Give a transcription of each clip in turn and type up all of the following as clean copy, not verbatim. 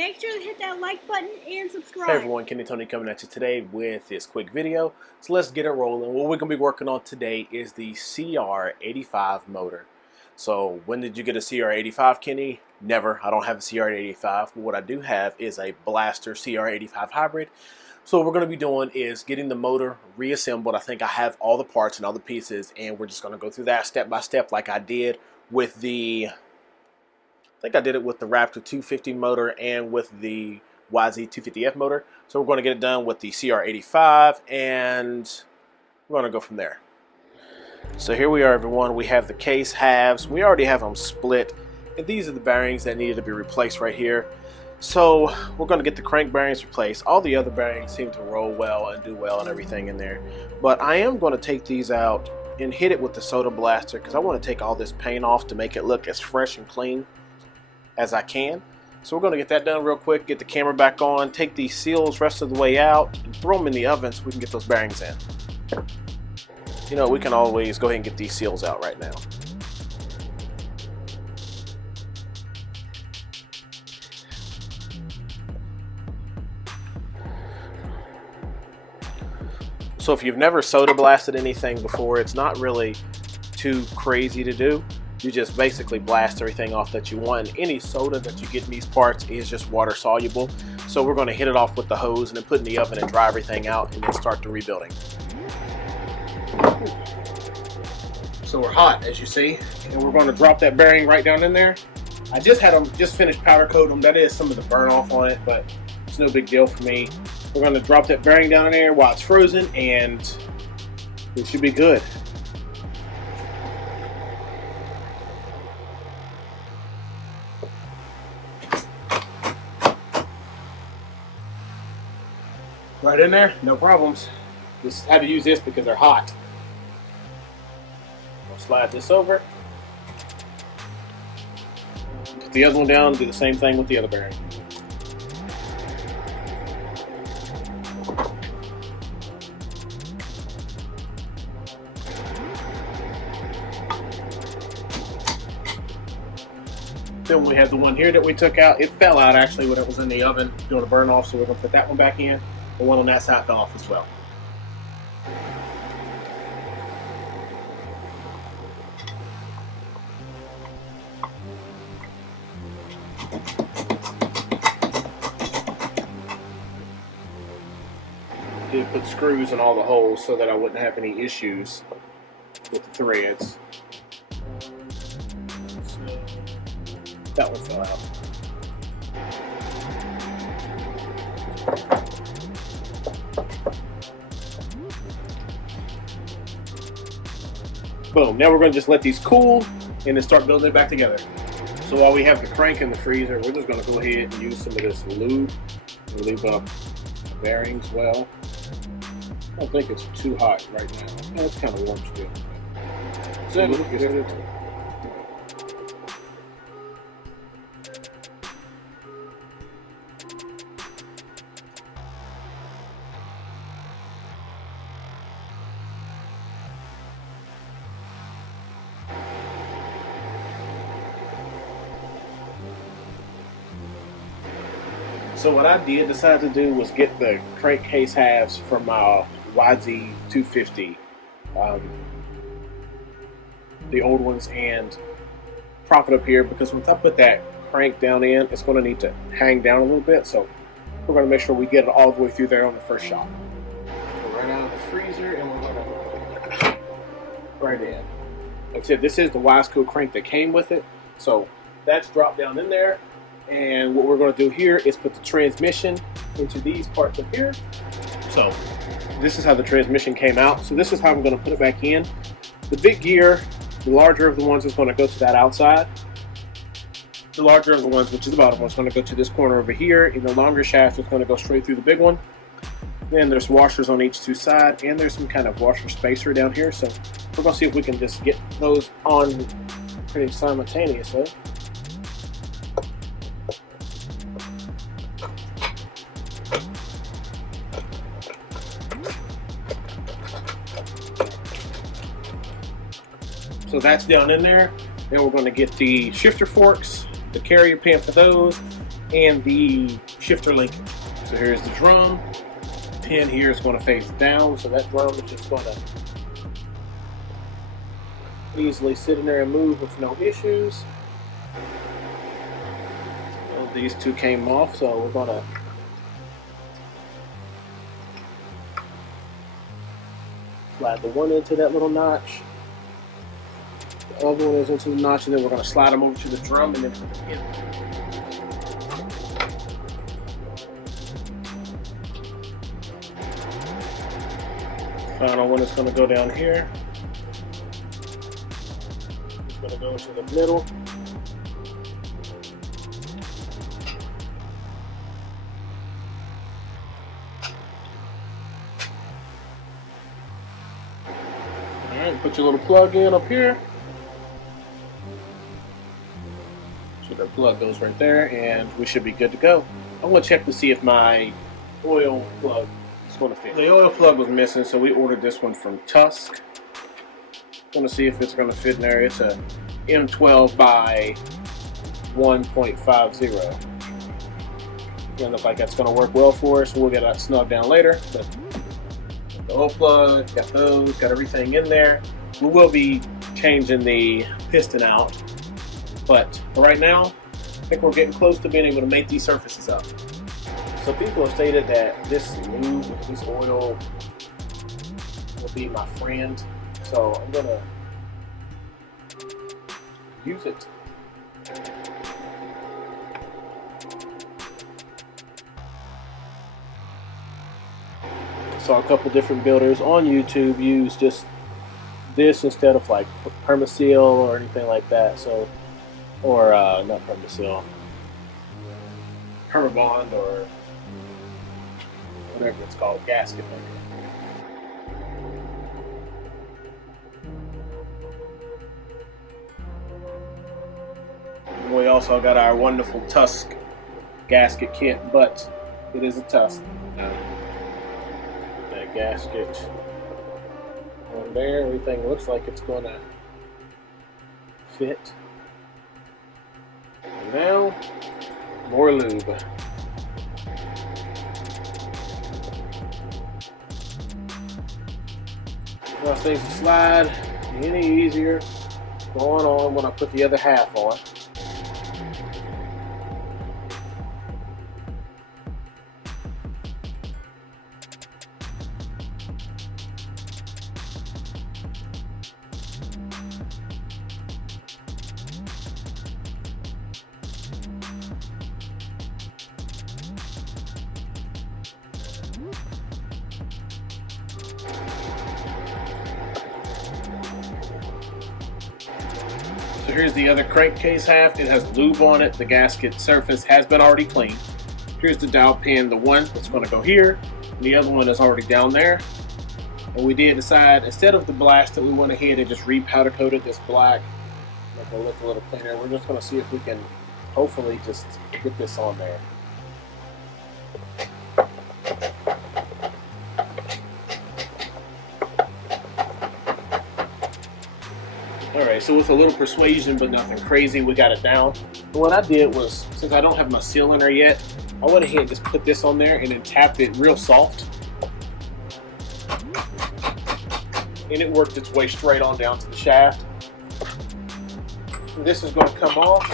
Make sure to hit that like button and subscribe. Hey everyone, Kenny Tony coming at you today with this quick video. So let's get it rolling. What we're going to be working on today is the CR85 motor. So when did you get a CR85, Kenny? Never. I don't have a CR85, but what I do have is a Blaster CR85 hybrid. So what we're going to be doing is getting the motor reassembled. I think I have all the parts and all the pieces, and we're just going to go through that step by step like I did with the I think I did it with the Raptor 250 motor and with the YZ250F motor. So we're going to get it done with the CR85 and we're going to go from there. So here we are, everyone. We have the case halves. We already have them split. And these are the bearings that needed to be replaced right here. So we're going to get the crank bearings replaced. All the other bearings seem to roll well and do well and everything in there. But I am going to take these out and hit it with the soda blaster because I want to take all this paint off to make it look as fresh and clean as I can. So we're going to get that done real quick, get the camera back on, take these seals rest of the way out, and throw them in the oven so we can get those bearings in. You know, we can always go ahead and get these seals out right now. So if you've never soda blasted anything before, it's not really too crazy to do. You just basically blast everything off that you want. Any soda that you get in these parts is just water soluble. So we're going to hit it off with the hose and then put it in the oven and dry everything out and then start the rebuilding. So we're hot, as you see, and we're going to drop that bearing right down in there. I just had them finished powder coat them. That is some of the burn off on it, but it's no big deal for me. We're going to drop that bearing down in there while it's frozen and it should be good. Right in there, no problems. Just had to use this because they're hot. I'll slide this over. Put the other one down, do the same thing with the other bearing. Then we have the one here that we took out. It fell out actually when it was in the oven doing a burn off, so we're going to put that one back in. The one on that side fell off as well. Did put screws in all the holes so that I wouldn't have any issues with the threads. So that one fell out. Boom. Now we're going to just let these cool and then start building it back together. So while we have the crank in the freezer, we're just going to go ahead and use some of this lube to lube up the bearings well. I don't think it's too hot right now. Well, it's kind of warm still. So So what I decide to do was get the crankcase halves from my YZ250, the old ones, and prop it up here because once I put that crank down in, it's going to need to hang down a little bit. So we're going to make sure we get it all the way through there on the first shot. Go right out of the freezer and we're going to right in. Like I said, this is the Wiseco crank that came with it. So that's dropped down in there. And what we're going to do here is put the transmission into these parts up here. So this is how the transmission came out. So this is how I'm going to put it back in. The big gear, the larger of the ones, is going to go to that outside. The larger of the ones, which is the bottom one, is going to go to this corner over here. And the longer shaft is going to go straight through the big one. Then there's washers on each two sides, and there's some kind of washer spacer down here. So we're going to see if we can just get those on pretty simultaneously. So that's down in there. Then we're going to get the shifter forks, the carrier pin for those, and the shifter linkage. So here's the drum. Pin here is going to face down, so that drum is just going to easily sit in there and move with no issues. So these two came off, so we're going to slide the one into that little notch. The other one is into the notch, and then we're going to slide them over to the drum and then put the pin. Final one is going to go down here. It's going to go into the middle. Alright, put your little plug in up here. So that plug goes right there, and we should be good to go. I'm going to check to see if my oil plug is going to fit. The oil plug was missing, so we ordered this one from Tusk. Going to see if it's going to fit in there. It's a M12 by 1.50. Doesn't look like that's going to work well for us, so we'll get that snugged down later. But the oil plug, got those, got everything in there. We will be changing the piston out, but for right now, I think we're getting close to being able to make these surfaces up. So people have stated that this lube, this oil, will be my friend. So I'm gonna use it. Saw a couple different builders on YouTube use just this instead of like Permaseal or anything like that. So, or not Permaseal, Permabond or whatever it's called, gasket maker. We also got our wonderful Tusk gasket kit, but it is a Tusk. That gasket on there, everything looks like it's going to fit. And now, more lube. Now things to slide any easier going on when I put the other half on. So here's the other crankcase half. It has lube on it. The gasket surface has been already cleaned. Here's the dowel pin, the one that's going to go here. And the other one is already down there. And we did decide, instead of the blast, that we went ahead and just re-powder coated this black. Make it look a little cleaner. We're just going to see if we can hopefully just get this on there. Alright, so with a little persuasion but nothing crazy, we got it down. And what I did was, since I don't have my seal in there yet, I went ahead and just put this on there and then tapped it real soft. And it worked its way straight on down to the shaft. And this is going to come off.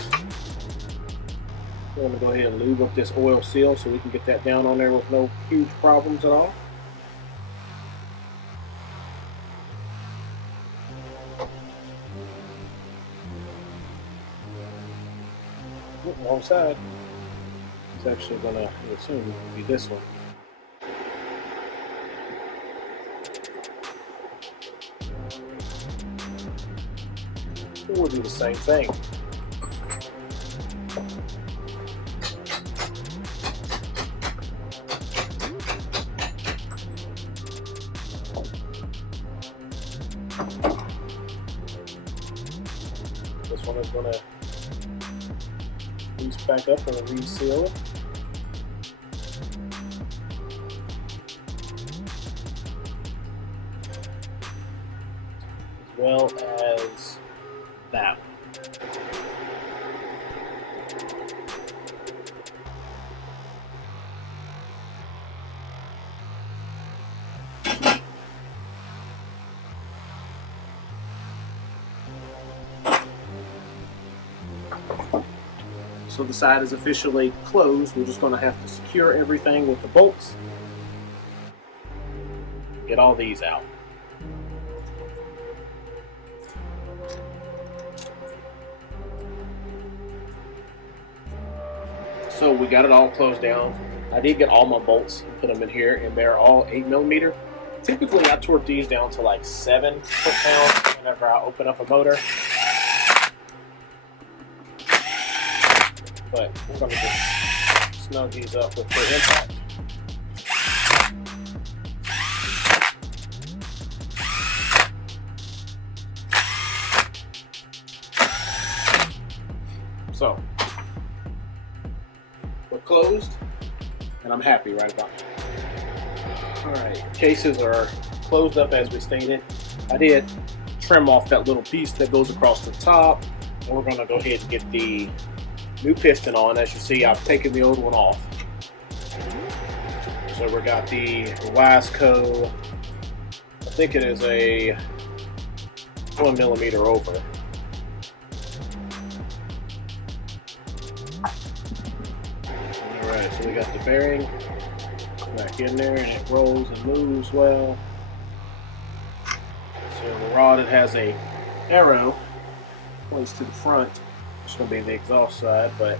I'm going to go ahead and lube up this oil seal so we can get that down on there with no huge problems at all. Wrong side. It's actually going to assume be this one. We'll do the same thing. This one is going to loose back up and reseal it. As well as that one. So the side is officially closed. We're just going to have to secure everything with the bolts. Get all these out. So we got it all closed down. I did get all my bolts, put them in here, and they're all 8mm. Typically I torque these down to like 7 foot-pounds whenever I open up a motor. But we're going to just snug these up with the impact. So, we're closed, and I'm happy right about it. Alright, cases are closed up as we stated. I did trim off that little piece that goes across the top, and we're going to go ahead and get the new piston on. As you see, I've taken the old one off. So we got the Wasco, I think it is a 1mm over. Alright, so we got the bearing back in there, and it rolls and moves well. So the rod, it has a arrow placed to the front. It's going to be the exhaust side, but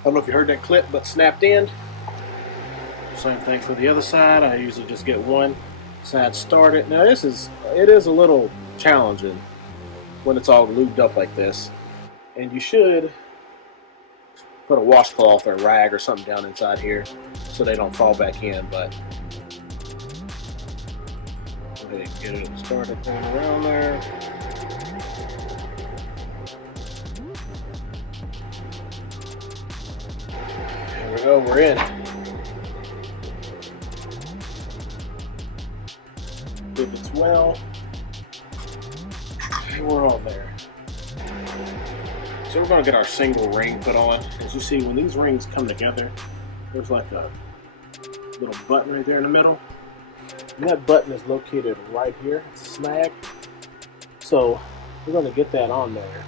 I don't know if you heard that clip, but snapped in. Same thing for the other side. I usually just get one side started. Now it is a little challenging when it's all lubed up like this. And you should put a washcloth or a rag or something down inside here so they don't fall back in, but go ahead and get it started going around there. There we go, we're in. Pivots well. And we're on there. So we're going to get our single ring put on. As you see, when these rings come together, there's like a little button right there in the middle. And that button is located right here. It's a snag. So we're going to get that on there.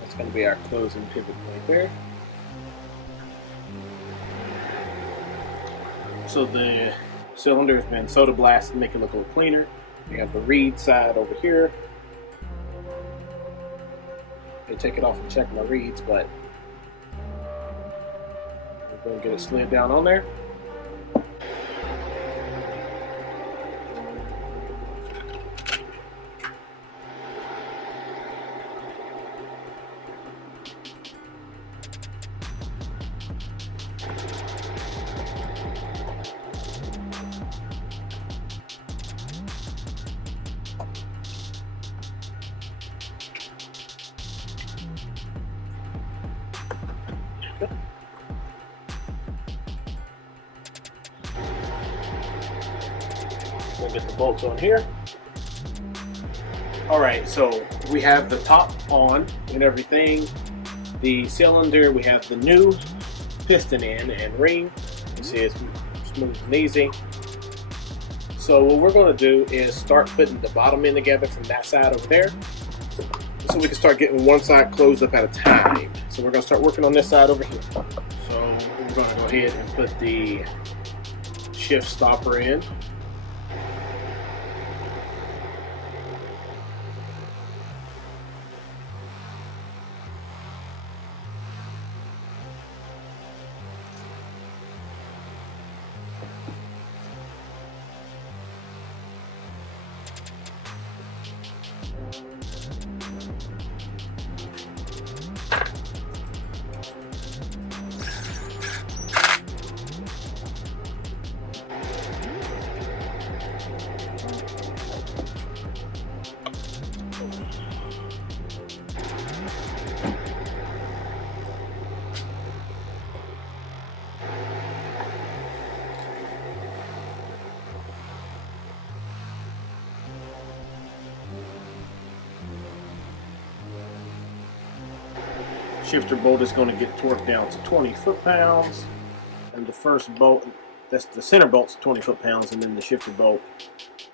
That's going to be our closing pivot right there. So the cylinder has been soda blasted to make it look a little cleaner. We have the reed side over here. I take it off and check my reeds, but we're going to get it slid down on there. We'll get the bolts on here. Alright, so we have the top on and everything. The cylinder, we have the new piston in and ring. You see it's smooth and easy. So what we're going to do is start putting the bottom end together from that side over there, so we can start getting one side closed up at a time. So we're going to start working on this side over here. So we're going to go ahead and put the shift stopper in. shifter bolt is going to get torqued down to 20 foot-pounds, and the first bolt, that's the center bolt's 20 foot-pounds, and then the shifter bolt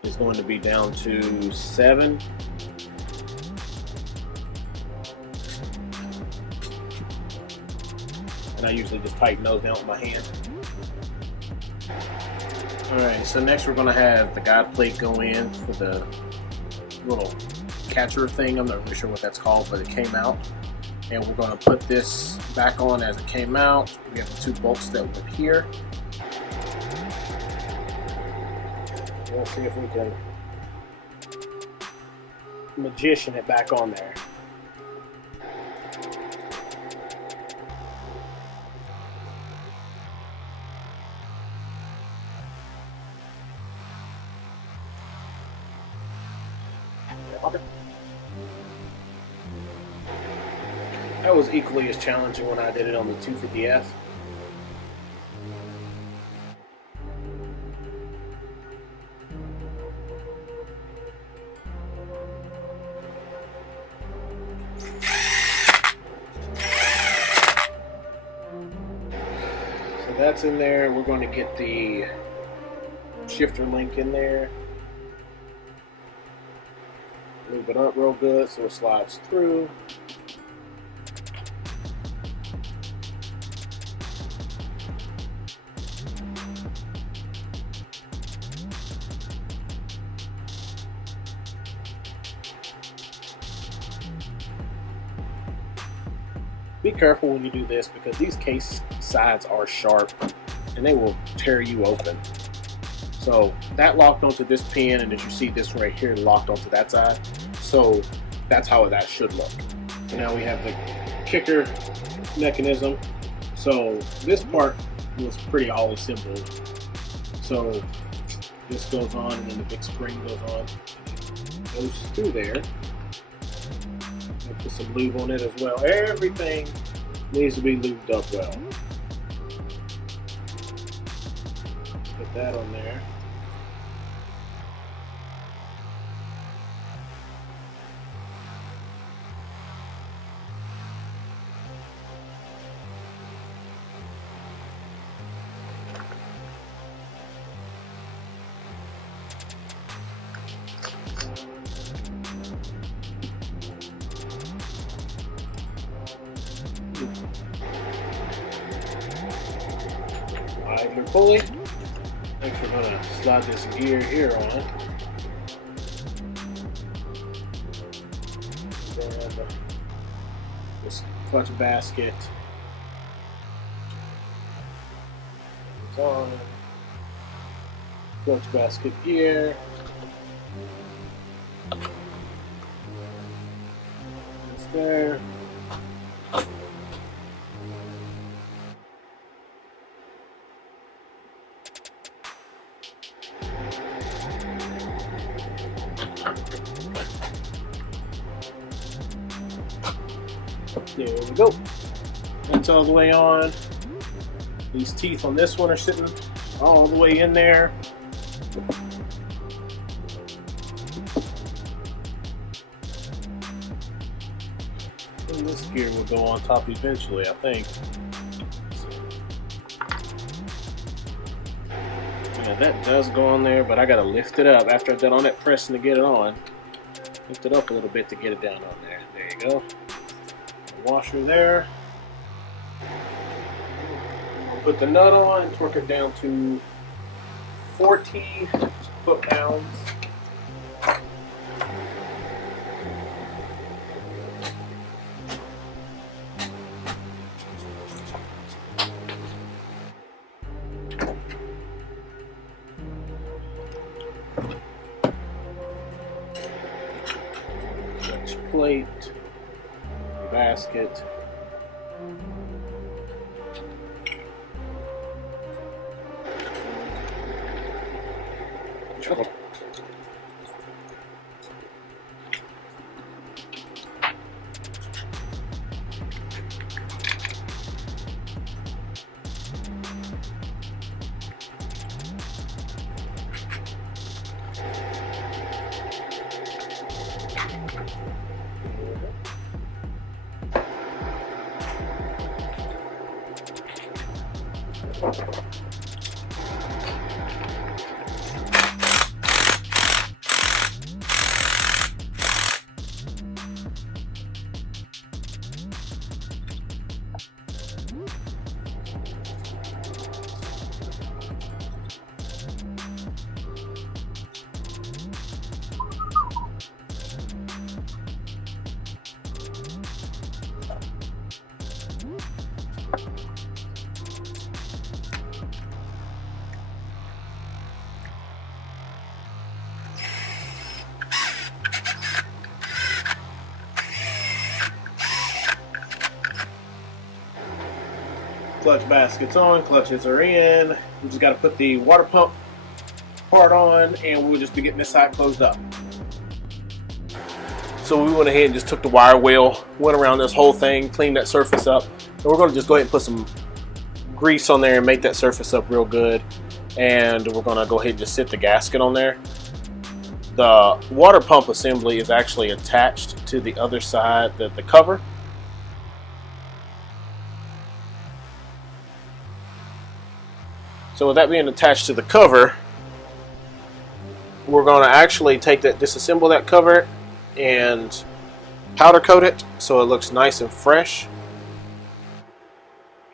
is going to be down to 7. And I usually just tighten those down with my hand. Alright, so next we're going to have the guide plate go in for the little catcher thing. I'm not really sure what that's called, but it came out. And we're going to put this back on as it came out. We have the 2 bolts that went here. We'll see if we can magician it back on there. That was equally as challenging when I did it on the 250F. So that's in there. We're going to get the shifter link in there. Move it up real good so it slides through. Be careful when you do this because these case sides are sharp and they will tear you open. So that locked onto this pin, and as you see this right here locked onto that side. So that's how that should look. So now we have the kicker mechanism. So this part was pretty always simple. So this goes on and then the big spring goes on. Goes through there. Put some lube on it as well. Everything needs to be lubed up well. Put that on there. Your pulley. Next we're going to slide this gear here on. Then this clutch basket is on. Clutch basket gear. It's there. There we go. That's all the way on. These teeth on this one are sitting all the way in there. And this gear will go on top eventually, I think. Yeah, that does go on there, but I gotta lift it up after I've done all that pressing to get it on. Lift it up a little bit to get it down on there. There you go. Washer there. We'll put the nut on and torque it down to 40 foot-pounds. Clutch plate. Basket. Trouble. Clutch baskets on, clutches are in. We just got to put the water pump part on, and we'll just be getting this side closed up. So we went ahead and just took the wire wheel, went around this whole thing, cleaned that surface up, and we're going to just go ahead and put some grease on there and make that surface up real good. And we're going to go ahead and just sit the gasket on there. The water pump assembly is actually attached to the other side, the cover. So with that being attached to the cover, we're going to actually take that, disassemble that cover and powder coat it so it looks nice and fresh.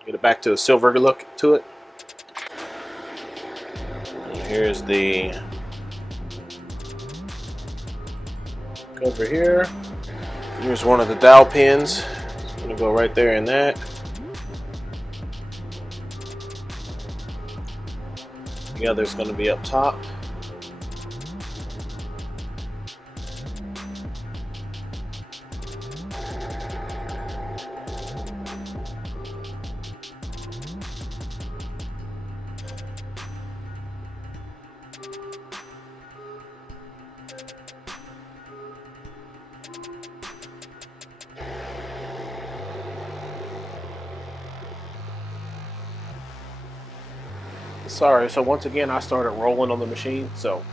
Get it back to a silver look to it. And here's the cover here. Here's one of the dowel pins. It's going to go right there in that. The other's going to be up top. Sorry, so once again I started rolling on the machine, so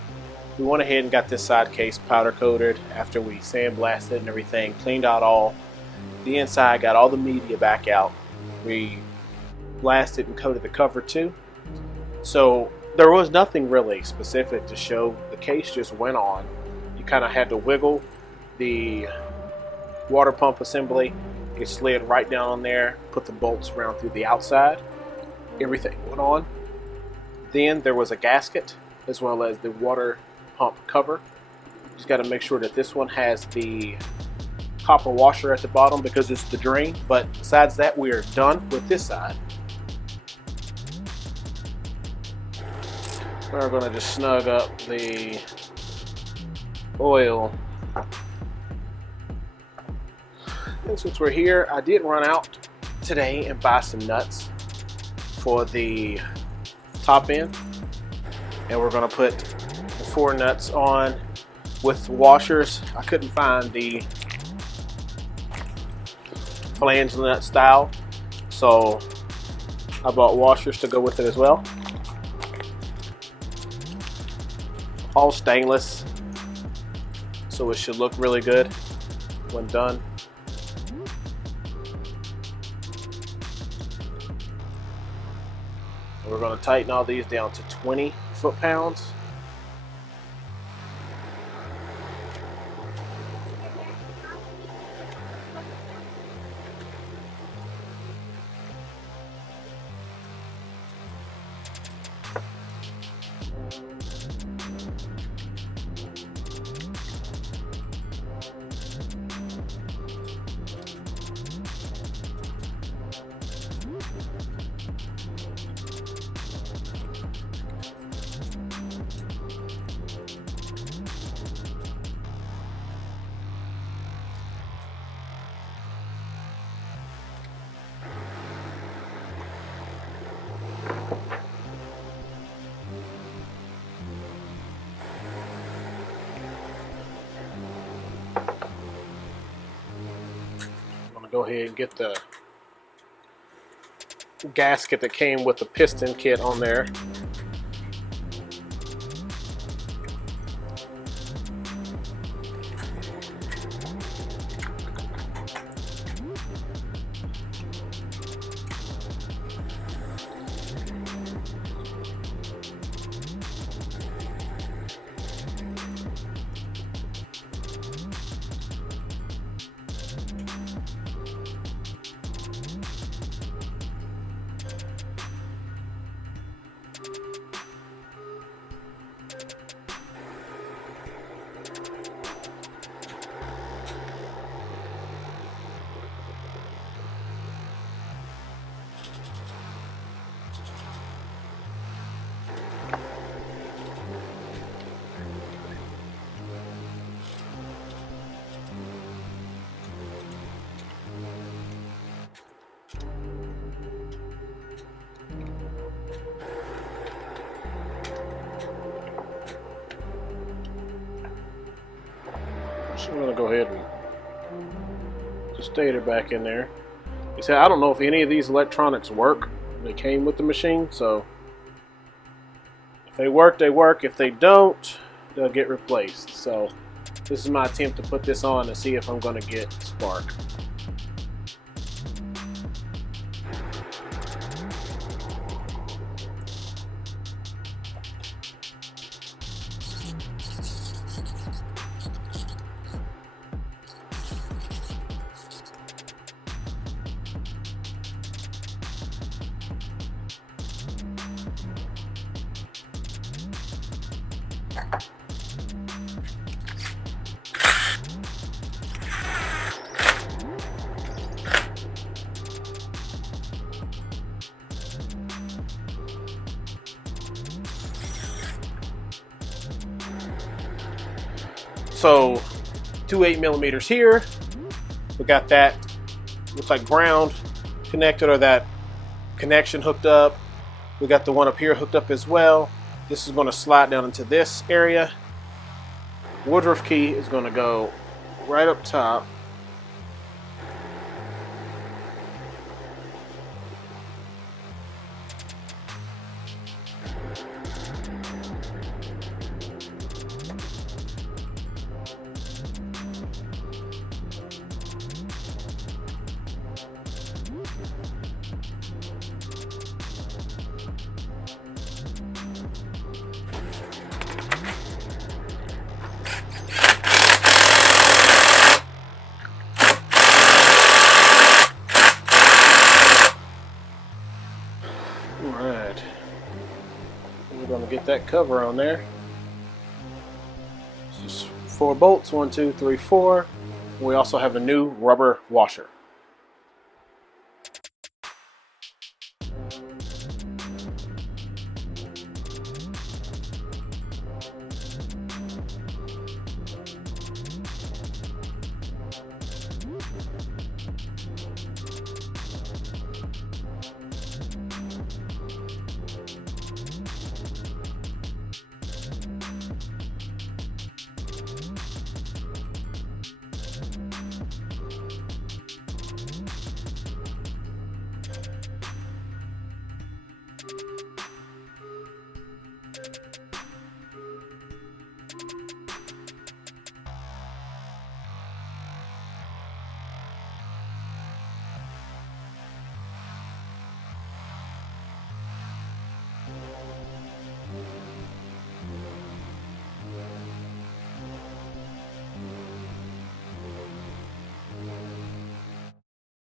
we went ahead and got this side case powder coated after we sandblasted and everything, cleaned out all the inside, got all the media back out. We blasted and coated the cover too. So there was nothing really specific to show. The case just went on. You kind of had to wiggle the water pump assembly. It slid right down on there, put the bolts around through the outside. Everything went on. Then there was a gasket as well as the water pump cover. Just got to make sure that this one has the copper washer at the bottom because it's the drain. But besides that, we are done with this side. We're going to just snug up the oil. And since we're here, I did run out today and buy some nuts for the top end, and we're going to put the 4 nuts on with washers. I couldn't find the flange nut style, so I bought washers to go with it as well. All stainless, so it should look really good when done. We're going to tighten all these down to 20 foot-pounds. Go ahead and get the gasket that came with the piston kit on there. I'm going to go ahead and just stator back in there. You see, I don't know if any of these electronics work. They came with the machine, so if they work, they work. If they don't, they'll get replaced. So this is my attempt to put this on and see if I'm going to get spark. So 2 8mm here. We got that, looks like ground connected, or that connection hooked up. We got the one up here hooked up as well. This is going to slide down into this area. Woodruff key is going to go right up top. Alright, we're going to get that cover on there. It's just 4 bolts, 1, 2, 3, 4. We also have a new rubber washer.